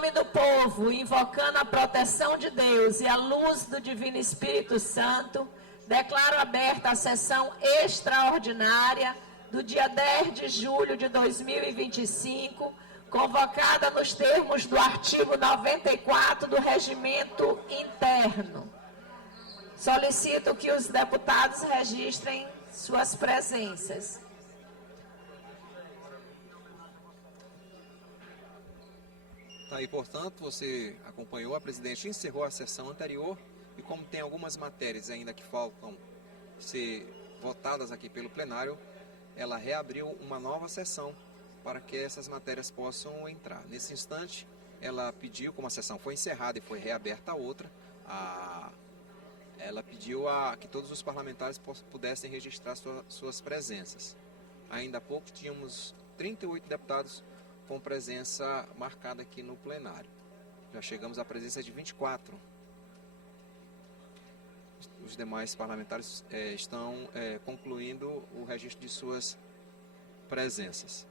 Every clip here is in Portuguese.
nome do povo, invocando a proteção de Deus e a luz do Divino Espírito Santo, declaro aberta a sessão extraordinária do dia 10 de julho de 2025, convocada nos termos do artigo 94 do Regimento Interno. Solicito que os deputados registrem suas presenças. Tá aí, portanto, você acompanhou, a presidente encerrou a sessão anterior e como tem algumas matérias ainda que faltam ser votadas aqui pelo plenário, ela reabriu uma nova sessão para que essas matérias possam entrar. Nesse instante, ela pediu, como a sessão foi encerrada e foi reaberta a outra, ela pediu que todos os parlamentares pudessem registrar suas presenças. Ainda há pouco tínhamos 38 deputados com presença marcada aqui no plenário. Já chegamos à presença de 24. Os demais parlamentares estão concluindo o registro de suas presenças.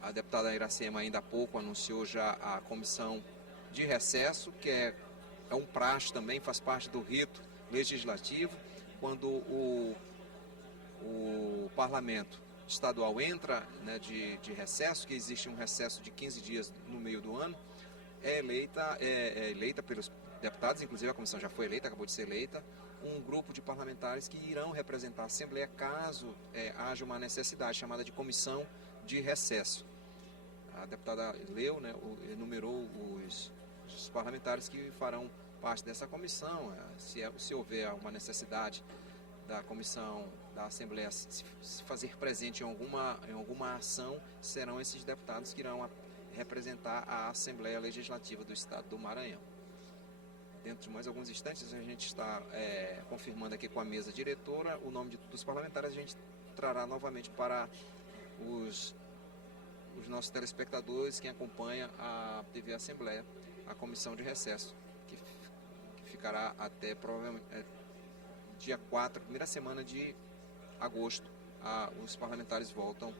A deputada Iracema ainda há pouco anunciou já a comissão de recesso, que é um praxe também, faz parte do rito legislativo, quando o parlamento estadual entra, né, de recesso, que existe um recesso de 15 dias no meio do ano, é eleita pelos deputados, inclusive a comissão já foi eleita, acabou de ser eleita, um grupo de parlamentares que irão representar a Assembleia caso haja uma necessidade, chamada de comissão de recesso. A deputada leu, né, enumerou os parlamentares que farão parte dessa comissão. Se houver uma necessidade da comissão da Assembleia se fazer presente em alguma ação, serão esses deputados que irão representar a Assembleia Legislativa do Estado do Maranhão. Dentro de mais alguns instantes, a gente está confirmando aqui com a mesa diretora o nome dos parlamentares. A gente trará novamente para os nossos telespectadores, quem acompanha a TV Assembleia, a comissão de recesso, que ficará até provavelmente dia 4, primeira semana de agosto. Os parlamentares voltam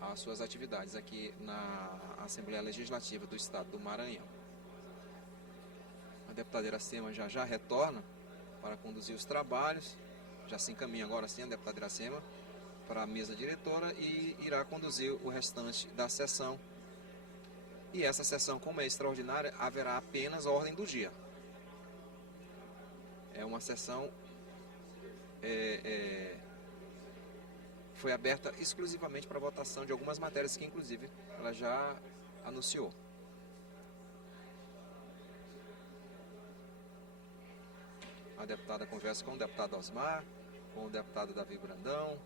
às suas atividades aqui na Assembleia Legislativa do Estado do Maranhão. A deputada Iracema já retorna para conduzir os trabalhos, já se encaminha agora sim a deputada Iracema para a mesa diretora e irá conduzir o restante da sessão. E essa sessão, como é extraordinária, haverá apenas a ordem do dia. É uma sessão foi aberta exclusivamente para votação de algumas matérias que, inclusive, ela já anunciou. A deputada conversa com o deputado Osmar, com o deputado Davi Brandão,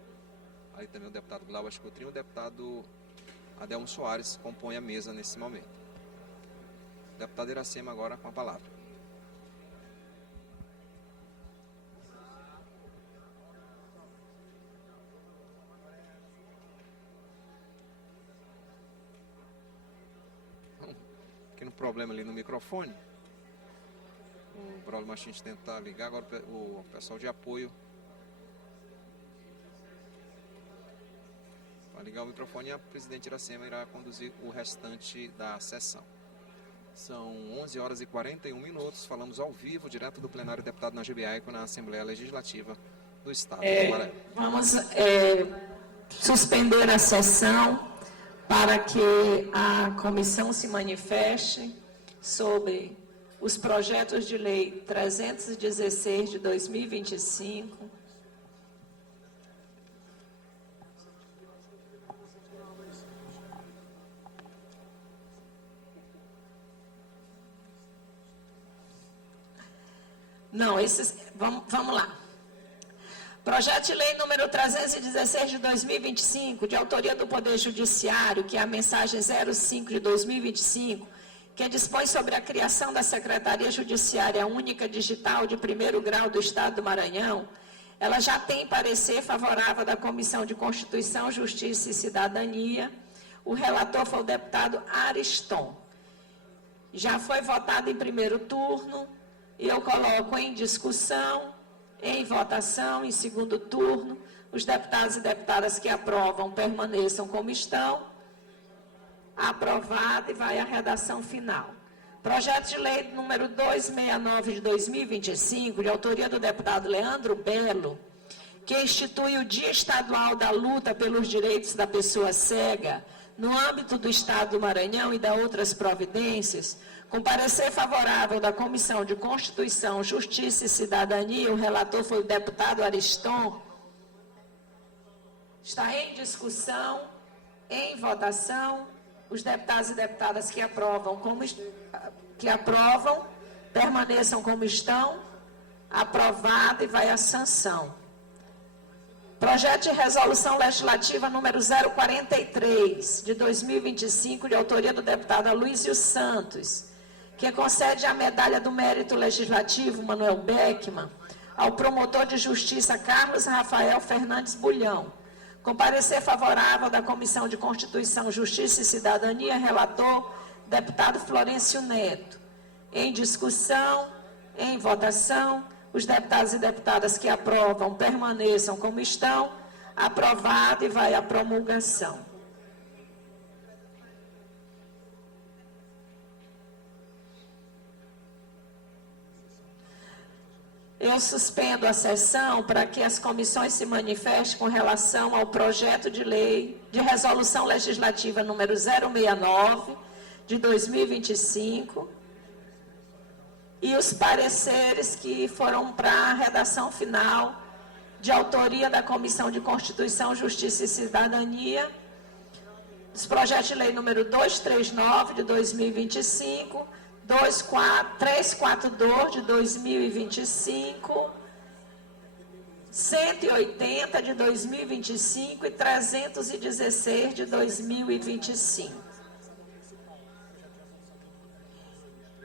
aí também o deputado Glauber Coutrinho, o deputado Adelmo Soares compõe a mesa nesse momento. Deputada Iracema agora com a palavra. Pequeno problema ali no microfone. O Braulio Machins tentar ligar, agora o pessoal de apoio vai ligar o microfone e a presidente Iracema irá conduzir o restante da sessão. São 11 horas e 41 minutos, falamos ao vivo, direto do plenário do deputado Najib Aico na Assembleia Legislativa do Estado do Maranhão. Vamos suspender a sessão para que a comissão se manifeste sobre os projetos de lei 316 de 2025, não, vamos lá. Projeto de lei número 316 de 2025, de autoria do Poder Judiciário, que é a mensagem 05 de 2025, que dispõe sobre a criação da Secretaria Judiciária Única Digital de primeiro grau do Estado do Maranhão. Ela já tem parecer favorável da Comissão de Constituição, Justiça e Cidadania. O relator foi o deputado Ariston. Já foi votado em primeiro turno e eu coloco em discussão, em votação, em segundo turno, Os deputados e deputadas que aprovam permaneçam como estão. Aprovado, e vai a redação final. Projeto de lei número 269 de 2025, de autoria do deputado Leandro Belo, que institui o Dia Estadual da Luta pelos Direitos da Pessoa Cega, no âmbito do Estado do Maranhão e da outras providências, com parecer favorável da Comissão de Constituição, Justiça e Cidadania, o relator foi o deputado Ariston. Está em discussão, em votação. Os deputados e deputadas que aprovam, permaneçam como estão. Aprovado, e vai a sanção. Projeto de resolução legislativa número 043, de 2025, de autoria do deputado Aloysio Santos, que concede a medalha do mérito legislativo, Manuel Beckmann, ao promotor de justiça Carlos Rafael Fernandes Bulhão. Com parecer favorável da Comissão de Constituição, Justiça e Cidadania, relator, deputado Florencio Neto. Em discussão, em votação, os deputados e deputadas que aprovam permaneçam como estão. Aprovado, e vai à promulgação. Eu suspendo a sessão para que as comissões se manifestem com relação ao projeto de lei de resolução legislativa número 069 de 2025 e os pareceres que foram para a redação final de autoria da Comissão de Constituição, Justiça e Cidadania, os projetos de lei número 239 de 2025, 342 de 2025, 180 de 2025 e 316 de 2025.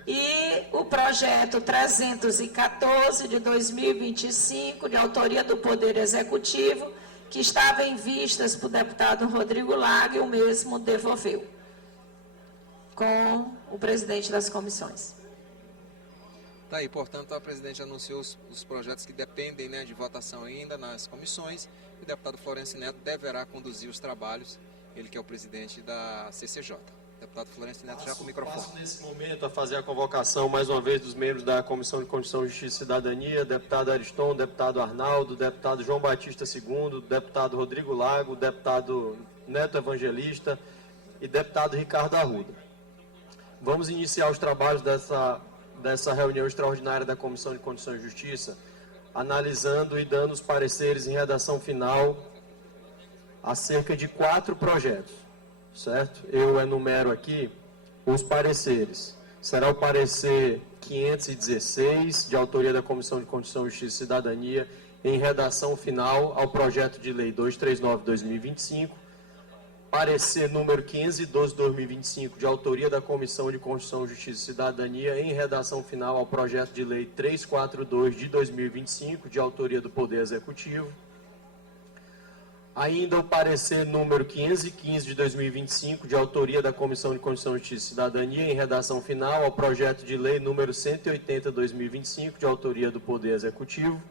E o projeto 314 de 2025, de autoria do Poder Executivo, que estava em vistas para o deputado Rodrigo Lago, e o mesmo devolveu com o presidente das comissões. Tá aí, portanto, a presidente anunciou os projetos que dependem, né, de votação ainda nas comissões, e o deputado Florencio Neto deverá conduzir os trabalhos, ele que é o presidente da CCJ. Deputado Florencio Neto, já com o microfone. Passo nesse momento a fazer a convocação mais uma vez dos membros da Comissão de Constituição, Justiça e Cidadania, deputado Ariston, deputado Arnaldo, deputado João Batista II, deputado Rodrigo Lago, deputado Neto Evangelista e deputado Ricardo Arruda. Vamos iniciar os trabalhos dessa reunião extraordinária da Comissão de Constituição e Justiça, analisando e dando os pareceres em redação final acerca de 4 projetos. Certo? Eu enumero aqui os pareceres. Será o parecer 516, de autoria da Comissão de Constituição, Justiça e Cidadania, em redação final ao projeto de lei 239/2025. Parecer número 512/2025, de autoria da Comissão de Constituição, Justiça e Cidadania, em redação final ao projeto de lei 342/2025, de autoria do Poder Executivo. Ainda o parecer número 515 de 2025, de autoria da Comissão de Constituição, Justiça e Cidadania, em redação final ao projeto de lei número 180/2025, de autoria do Poder Executivo.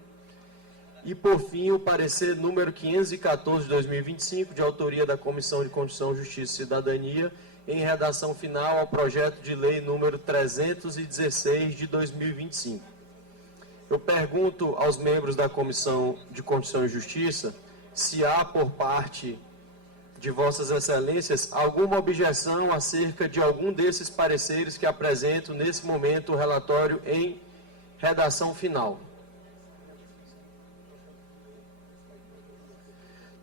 E, por fim, o parecer número 514 de 2025, de autoria da Comissão de Constituição, Justiça e Cidadania, em redação final ao projeto de lei número 316 de 2025. Eu pergunto aos membros da Comissão de Constituição e Justiça se há, por parte de Vossas Excelências, alguma objeção acerca de algum desses pareceres que apresento nesse momento o relatório em redação final.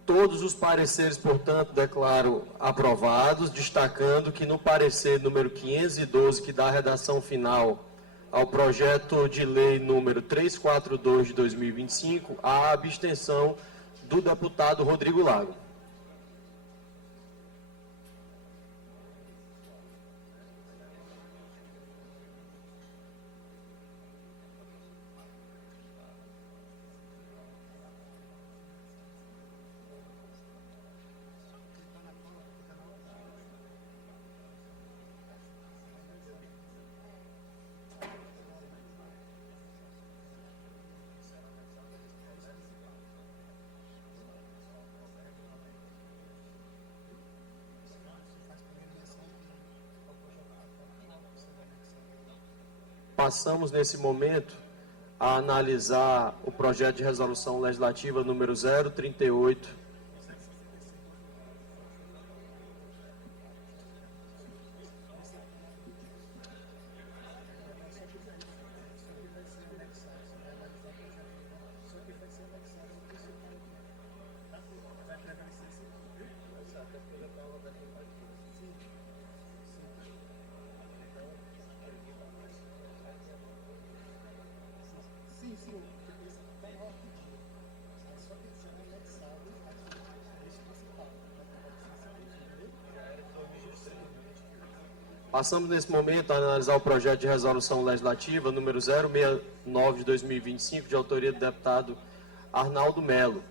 Todos os pareceres, portanto, declaro aprovados, destacando que no parecer número 512, que dá a redação final ao projeto de lei número 342 de 2025, há a abstenção do deputado Rodrigo Lago. Passamos, nesse momento, a analisar o projeto de resolução legislativa número 038. Passamos, nesse momento, a analisar o projeto de resolução legislativa número 069 de 2025, de autoria do deputado Arnaldo Melo.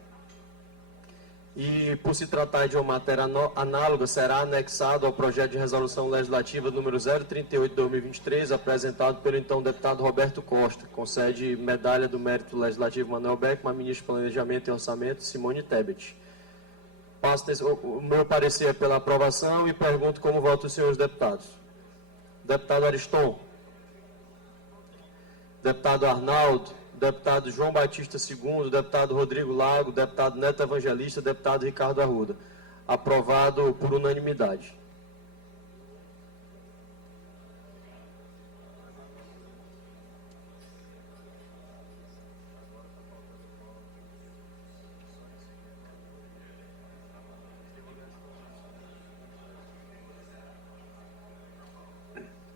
E, por se tratar de uma matéria análoga, será anexado ao projeto de resolução legislativa número 038 de 2023, apresentado pelo então deputado Roberto Costa, concede medalha do mérito legislativo Manuel Beckmann, ministro de Planejamento e Orçamento Simone Tebet. Passo o meu parecer pela aprovação e pergunto como votam os senhores deputados. Deputado Ariston, deputado Arnaldo, deputado João Batista II, deputado Rodrigo Lago, deputado Neto Evangelista, deputado Ricardo Arruda. Aprovado por unanimidade.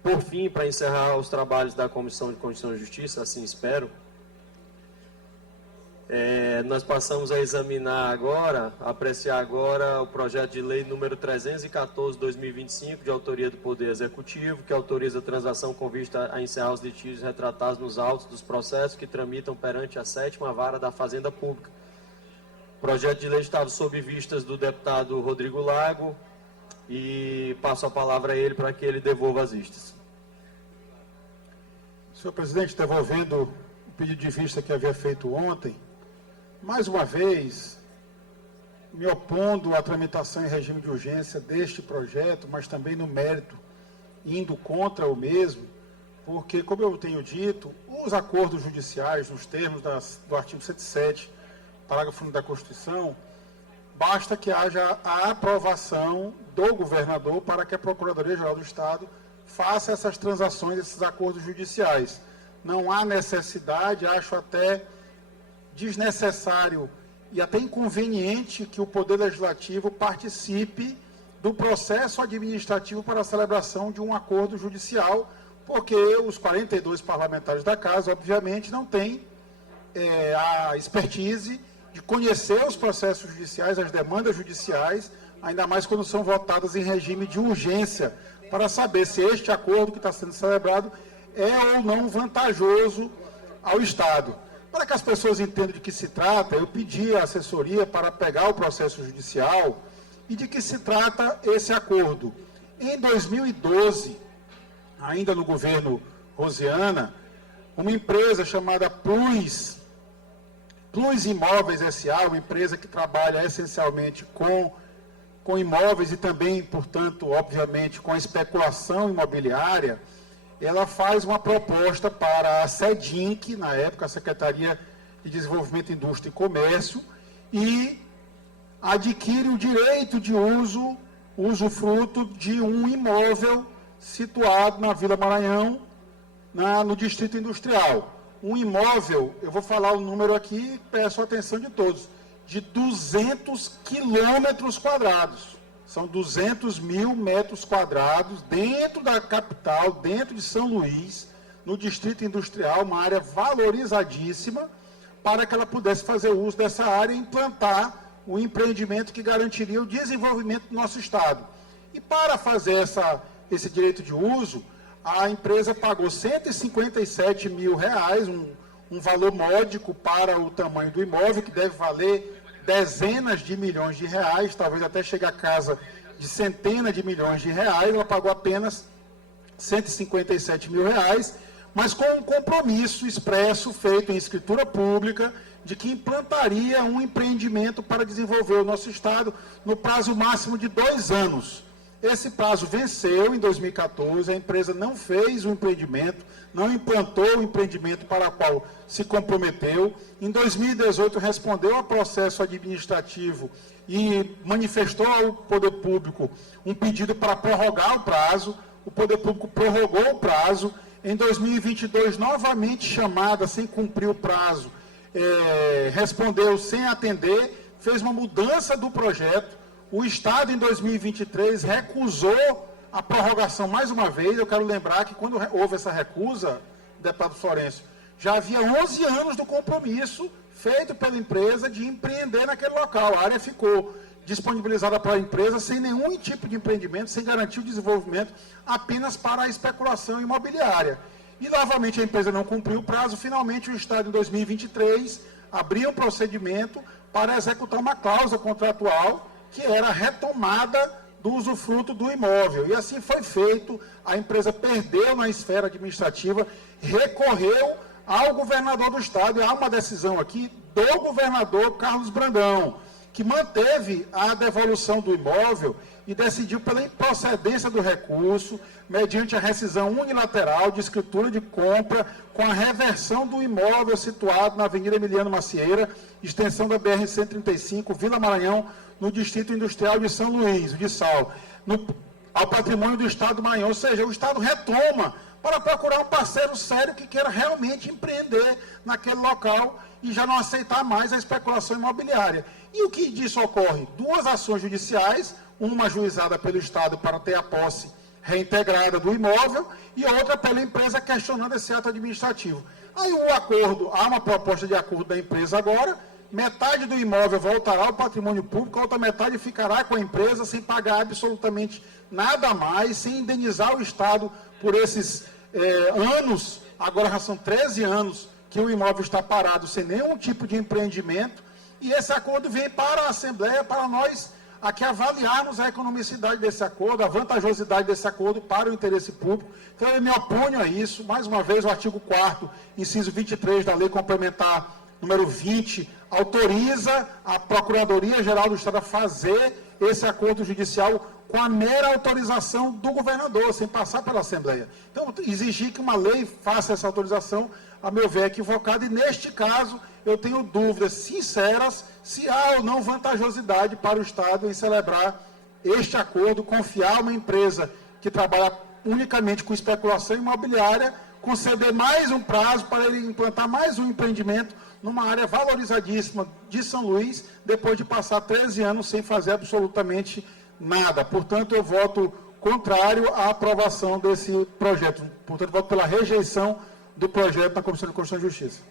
Por fim, para encerrar os trabalhos da Comissão de Constituição e Justiça, assim espero, nós passamos a examinar agora, apreciar agora o projeto de lei número 314/2025, de autoria do Poder Executivo, que autoriza a transação com vista a encerrar os litígios retratados nos autos dos processos que tramitam perante a 7ª Vara da Fazenda Pública. O projeto de lei estava sob vistas do deputado Rodrigo Lago, e passo a palavra a ele para que ele devolva as vistas. Senhor presidente, devolvendo o pedido de vista que havia feito ontem, mais uma vez, me opondo à tramitação em regime de urgência deste projeto, mas também no mérito, indo contra o mesmo, porque, como eu tenho dito, os acordos judiciais, nos termos do artigo 107, parágrafo 1 da Constituição, basta que haja a aprovação do governador para que a Procuradoria-Geral do Estado faça essas transações, esses acordos judiciais. Não há necessidade, acho até desnecessário e até inconveniente que o Poder Legislativo participe do processo administrativo para a celebração de um acordo judicial, porque os 42 parlamentares da Casa, obviamente, não têm a expertise de conhecer os processos judiciais, as demandas judiciais, ainda mais quando são votadas em regime de urgência, para saber se este acordo que está sendo celebrado é ou não vantajoso ao Estado. Para que as pessoas entendam de que se trata, eu pedi à assessoria para pegar o processo judicial e de que se trata esse acordo. Em 2012, ainda no governo Rosiana, uma empresa chamada Plus Imóveis S.A., uma empresa que trabalha essencialmente com imóveis e também, portanto, obviamente, com a especulação imobiliária, ela faz uma proposta para a SEDINC, na época, a Secretaria de Desenvolvimento, Indústria e Comércio, e adquire o direito de usufruto de um imóvel situado na Vila Maranhão, no Distrito Industrial. Um imóvel, eu vou falar o número aqui, peço a atenção de todos, de 200 quilômetros quadrados. São 200 mil metros quadrados dentro da capital, dentro de São Luís, no Distrito Industrial, uma área valorizadíssima, para que ela pudesse fazer uso dessa área e implantar o empreendimento que garantiria o desenvolvimento do nosso Estado. E para fazer esse direito de uso, a empresa pagou R$157 mil, um valor módico para o tamanho do imóvel, que deve valer dezenas de milhões de reais, talvez até chegue a casa de centenas de milhões de reais. Ela pagou apenas R$157 mil, mas com um compromisso expresso, feito em escritura pública, de que implantaria um empreendimento para desenvolver o nosso Estado no prazo máximo de 2 anos. Esse prazo venceu em 2014, a empresa não fez o empreendimento, não implantou o empreendimento para o qual se comprometeu. Em 2018, respondeu ao processo administrativo e manifestou ao Poder Público um pedido para prorrogar o prazo. O Poder Público prorrogou o prazo. Em 2022, novamente chamada, sem cumprir o prazo, respondeu sem atender, fez uma mudança do projeto. O Estado, em 2023, recusou a prorrogação mais uma vez. Eu quero lembrar que quando houve essa recusa, deputado Florencio, já havia 11 anos do compromisso feito pela empresa de empreender naquele local. A área ficou disponibilizada para a empresa sem nenhum tipo de empreendimento, sem garantir o desenvolvimento, apenas para a especulação imobiliária. E, novamente, a empresa não cumpriu o prazo. Finalmente, o Estado, em 2023, abriu um procedimento para executar uma cláusula contratual que era a retomada do usufruto do imóvel. E assim foi feito, a empresa perdeu na esfera administrativa, recorreu ao governador do Estado, e há uma decisão aqui do governador Carlos Brandão, que manteve a devolução do imóvel e decidiu pela improcedência do recurso, mediante a rescisão unilateral de escritura de compra, com a reversão do imóvel situado na Avenida Emiliano Macieira, extensão da BR-135, Vila Maranhão, no Distrito Industrial de São Luís, de Sal, ao patrimônio do Estado do Maranhão. Ou seja, o Estado retoma para procurar um parceiro sério que queira realmente empreender naquele local e já não aceitar mais a especulação imobiliária. E o que disso ocorre? 2 ações judiciais, uma ajuizada pelo Estado para ter a posse reintegrada do imóvel e outra pela empresa questionando esse ato administrativo. Aí o acordo, há uma proposta de acordo da empresa agora, metade do imóvel voltará ao patrimônio público, a outra metade ficará com a empresa sem pagar absolutamente nada mais, sem indenizar o Estado por esses anos, agora já são 13 anos que o imóvel está parado sem nenhum tipo de empreendimento, e esse acordo vem para a Assembleia, para nós aqui avaliarmos a economicidade desse acordo, a vantajosidade desse acordo para o interesse público. Então eu me oponho a isso. Mais uma vez, o artigo 4º, inciso 23 da Lei Complementar número 20, autoriza a Procuradoria-Geral do Estado a fazer esse acordo judicial com a mera autorização do governador, sem passar pela Assembleia. Então, exigir que uma lei faça essa autorização, a meu ver, é equivocado, e neste caso, eu tenho dúvidas sinceras se há ou não vantajosidade para o Estado em celebrar este acordo, confiar uma empresa que trabalha unicamente com especulação imobiliária, conceder mais um prazo para ele implantar mais um empreendimento numa área valorizadíssima de São Luís, depois de passar 13 anos sem fazer absolutamente nada. Portanto, eu voto contrário à aprovação desse projeto. Portanto, voto pela rejeição do projeto na Comissão de Constituição e Justiça.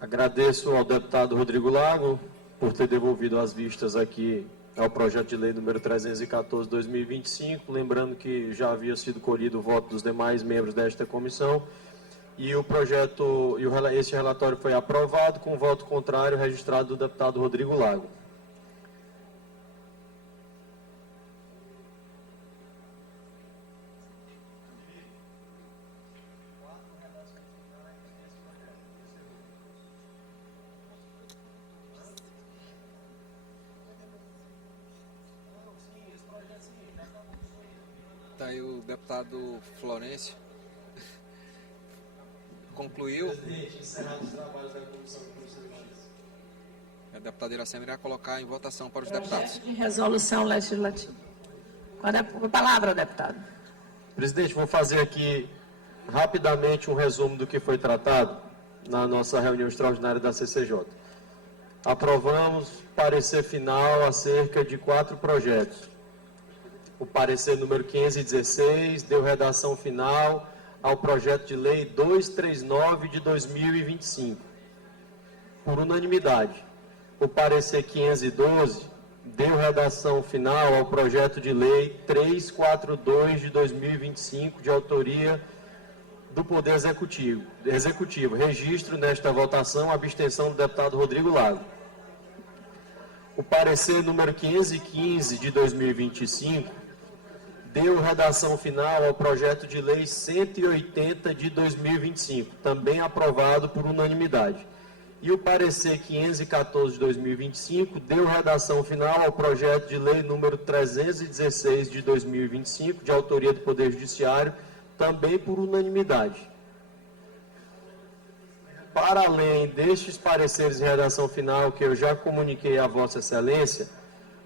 Agradeço ao deputado Rodrigo Lago por ter devolvido as vistas aqui ao projeto de lei número 314/2025, lembrando que já havia sido colhido o voto dos demais membros desta comissão, e o projeto, esse relatório foi aprovado com voto contrário registrado do deputado Rodrigo Lago. Está aí o deputado Florencio. Concluiu. Presidente, encerrados os trabalhos da Comissão de Constituição e Justiça. A deputada Iracema irá colocar em votação para os deputados. Projeto de resolução legislativa. Com a palavra, deputado. Presidente, vou fazer aqui rapidamente um resumo do que foi tratado na nossa reunião extraordinária da CCJ. Aprovamos parecer final acerca de 4 projetos. O parecer número 516 deu redação final ao projeto de lei 239 de 2025, por unanimidade. O parecer 512 deu redação final ao projeto de lei 342 de 2025, de autoria do Poder Executivo. Registro nesta votação a abstenção do deputado Rodrigo Lago. O parecer número 515 de 2025 deu redação final ao projeto de lei 180 de 2025, também aprovado por unanimidade. e o parecer 514 de 2025 deu redação final ao projeto de lei número 316 de 2025, de autoria do Poder Judiciário, também por unanimidade. Para além destes pareceres de redação final que eu já comuniquei a Vossa Excelência,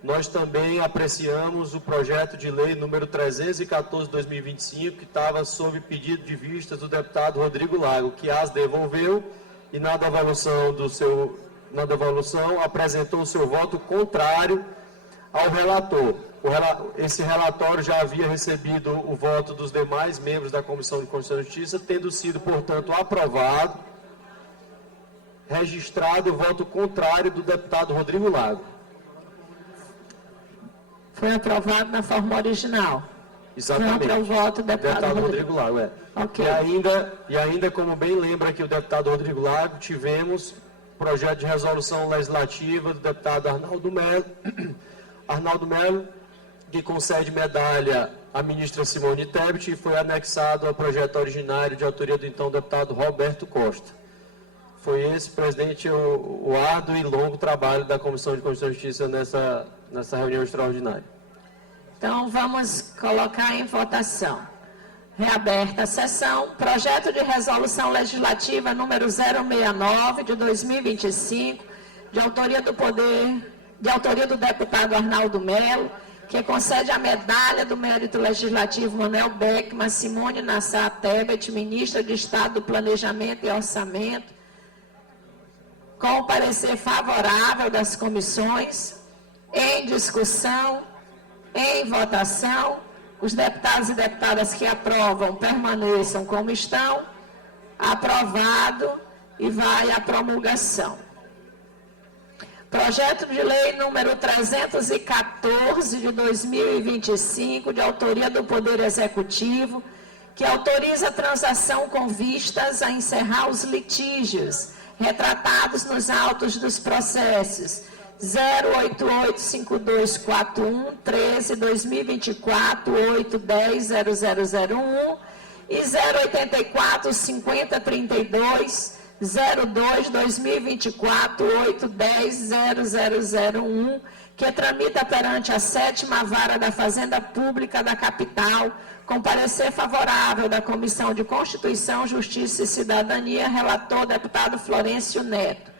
nós também apreciamos o projeto de lei número 314 de 2025, que estava sob pedido de vistas do deputado Rodrigo Lago, que as devolveu e na devolução apresentou o seu voto contrário ao relator. Esse relatório já havia recebido o voto dos demais membros da Comissão de Constituição e Justiça, tendo sido, portanto, aprovado, registrado o voto contrário do deputado Rodrigo Lago. Foi aprovado na forma original. Exatamente. Contra o voto do deputado Rodrigo Lago, Ok. E ainda, como bem lembra aqui o deputado Rodrigo Lago, tivemos projeto de resolução legislativa do deputado Arnaldo Melo, que concede medalha à ministra Simone Tebet, e foi anexado ao projeto originário de autoria do então deputado Roberto Costa. Foi esse, presidente, o árduo e longo trabalho da Comissão de Constituição e Justiça nessa reunião extraordinária. Então, vamos colocar em votação. Reaberta a sessão. Projeto de resolução legislativa número 069 de 2025, de autoria do deputado Arnaldo Melo, que concede a medalha do mérito legislativo Manuel Beckmann Simone Nassar Tebet, ministra de Estado do Planejamento e Orçamento, com o parecer favorável das comissões, em discussão, em votação. Os deputados e deputadas que aprovam permaneçam como estão. Aprovado e vai à promulgação. Projeto de lei número 314 de 2025, de autoria do Poder Executivo, que autoriza a transação com vistas a encerrar os litígios retratados nos autos dos processos 0885241, 13, 2024, 8100001 e 0845032, 02, 2024, 8100001, que tramita perante a 7ª Vara da Fazenda Pública da Capital, com parecer favorável da Comissão de Constituição, Justiça e Cidadania, relator deputado Florencio Neto.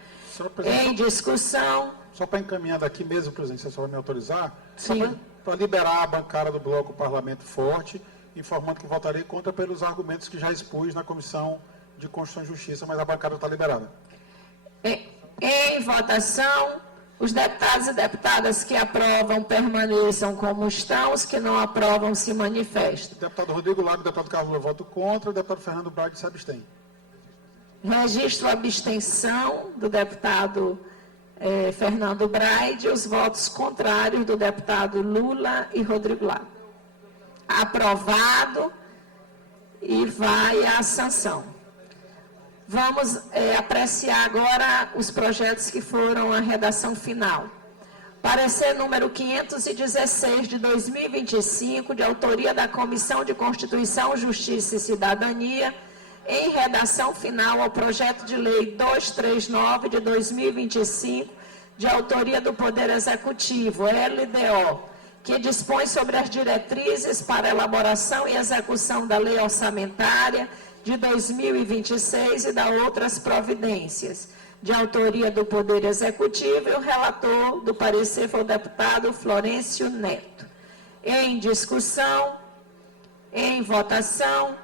Em discussão. Só para encaminhar daqui mesmo, presidente, você só vai me autorizar? Sim. Para liberar a bancada do Bloco Parlamento Forte, informando que votarei contra pelos argumentos que já expus na Comissão de Constituição e Justiça, mas a bancada está liberada. Em votação, os deputados e deputadas que aprovam permaneçam como estão, os que não aprovam se manifestam. O deputado Rodrigo Lago, o deputado Carlos Lula, voto contra, o deputado Fernando Braga se abstém. Registro a abstenção do deputado Fernando Braide, os votos contrários do deputado Lula e Rodrigo Lago. Aprovado e vai à sanção. Vamos apreciar agora os projetos que foram a redação final. Parecer número 516 de 2025, de autoria da Comissão de Constituição, Justiça e Cidadania, em redação final ao projeto de lei 239 de 2025, de autoria do Poder Executivo, LDO, que dispõe sobre as diretrizes para elaboração e execução da lei orçamentária de 2026 e da outras providências, de autoria do Poder Executivo, e o relator do parecer foi o deputado Florencio Neto. Em discussão, em votação,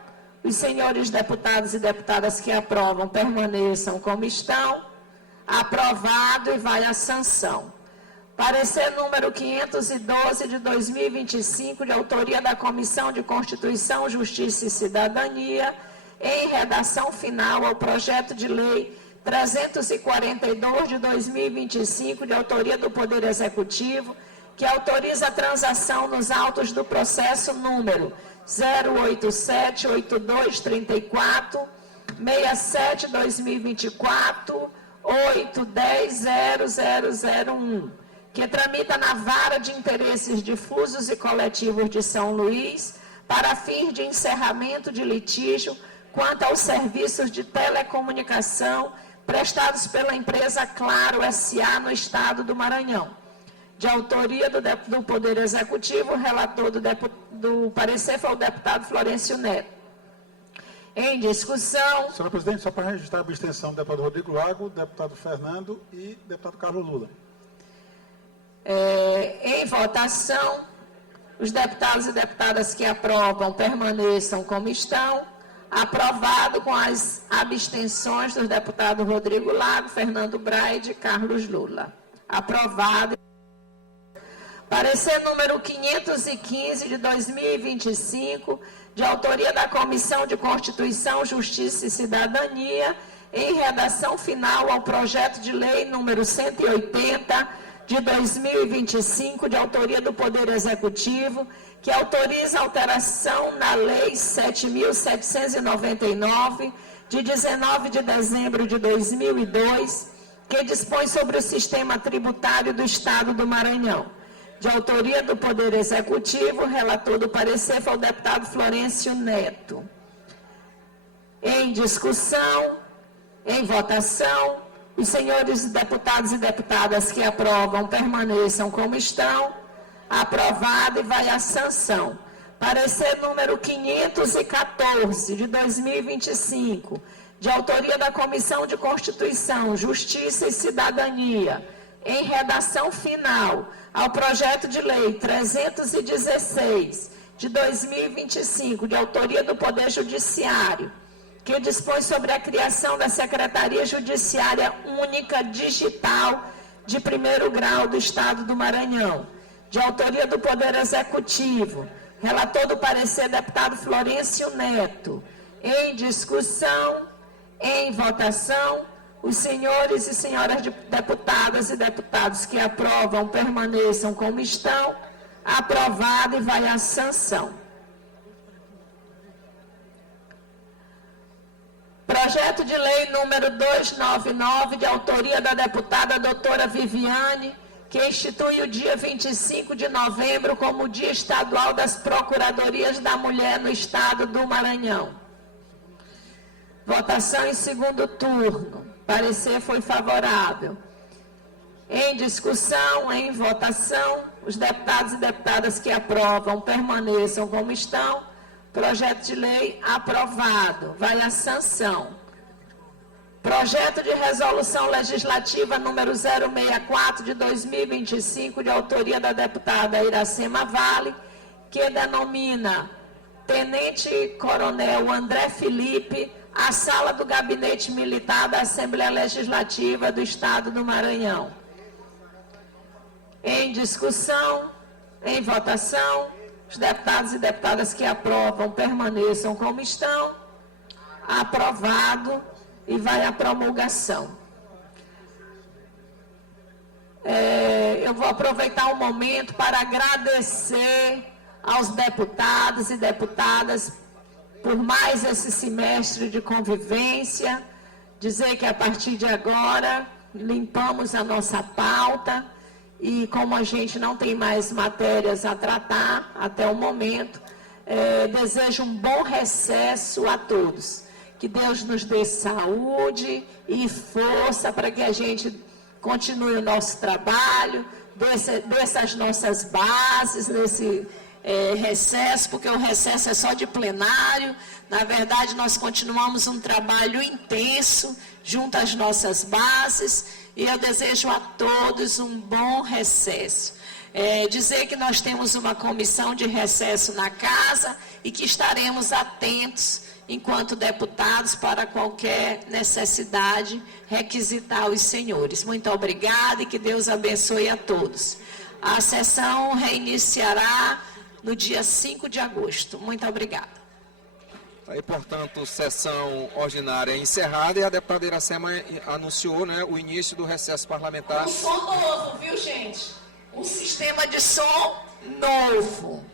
os senhores deputados e deputadas que aprovam permaneçam como estão. Aprovado e vai à sanção. Parecer número 512 de 2025, de autoria da Comissão de Constituição, Justiça e Cidadania, em redação final ao projeto de lei 342 de 2025, de autoria do Poder Executivo, que autoriza a transação nos autos do processo número 0878234, 67-2024, 8100001, que tramita na Vara de Interesses Difusos e Coletivos de São Luís, para fins de encerramento de litígio quanto aos serviços de telecomunicação prestados pela empresa Claro S.A. no estado do Maranhão. De autoria do Poder Executivo, o relator do parecer foi o deputado Florencio Neto. Em discussão... Senhora Presidente, só para registrar a abstenção do deputado Rodrigo Lago, deputado Fernando e deputado Carlos Lula. Em votação, os deputados e deputadas que aprovam permaneçam como estão. Aprovado com as abstenções dos deputados Rodrigo Lago, Fernando Braide e Carlos Lula. Aprovado. Parecer número 515 de 2025, de autoria da Comissão de Constituição, Justiça e Cidadania, em redação final ao projeto de lei número 180 de 2025, de autoria do Poder Executivo, que autoriza alteração na Lei 7.799, de 19 de dezembro de 2002, que dispõe sobre o sistema tributário do Estado do Maranhão. De autoria do Poder Executivo, relator do parecer foi o deputado Florencio Neto. Em discussão, em votação, os senhores deputados e deputadas que aprovam permaneçam como estão. Aprovado e vai à sanção. Parecer número 514 de 2025, de autoria da Comissão de Constituição, Justiça e Cidadania, em redação final ao projeto de lei 316 de 2025, de autoria do Poder Judiciário, que dispõe sobre a criação da Secretaria Judiciária Única Digital de primeiro grau do Estado do Maranhão. De autoria do Poder Executivo, relator do parecer, deputado Florencio Neto. Em discussão, em votação, os senhores e senhoras deputadas e deputados que aprovam permaneçam como estão. Aprovado e vai à sanção. Projeto de lei número 299, de autoria da deputada doutora Viviane, que institui o dia 25 de novembro como Dia Estadual das Procuradorias da Mulher no Estado do Maranhão. Votação em segundo turno. Parecer foi favorável. Em discussão, em votação, os deputados e deputadas que aprovam permaneçam como estão. Projeto de lei aprovado. Vai à sanção. Projeto de resolução legislativa número 064 de 2025, de autoria da deputada Iracema Vale, que denomina Tenente Coronel André Felipe a sala do Gabinete Militar da Assembleia Legislativa do Estado do Maranhão. Em discussão, em votação, os deputados e deputadas que aprovam permaneçam como estão. Aprovado e vai à promulgação. Eu vou aproveitar um momento para agradecer aos deputados e deputadas por mais esse semestre de convivência, dizer que a partir de agora limpamos a nossa pauta e como a gente não tem mais matérias a tratar até o momento, desejo um bom recesso a todos. Que Deus nos dê saúde e força para que a gente continue o nosso trabalho, desça as nossas bases nesse recesso, porque o recesso é só de plenário. Na verdade, nós continuamos um trabalho intenso junto às nossas bases e eu desejo a todos um bom recesso. Dizer que nós temos uma comissão de recesso na casa e que estaremos atentos enquanto deputados para qualquer necessidade requisitar os senhores. Muito obrigada e que Deus abençoe a todos. A sessão reiniciará no dia 5 de agosto. Muito obrigada. Aí, portanto, sessão ordinária encerrada e a deputada Iracema anunciou, né, o início do recesso parlamentar. Um som novo, viu, gente? Um sistema de som novo.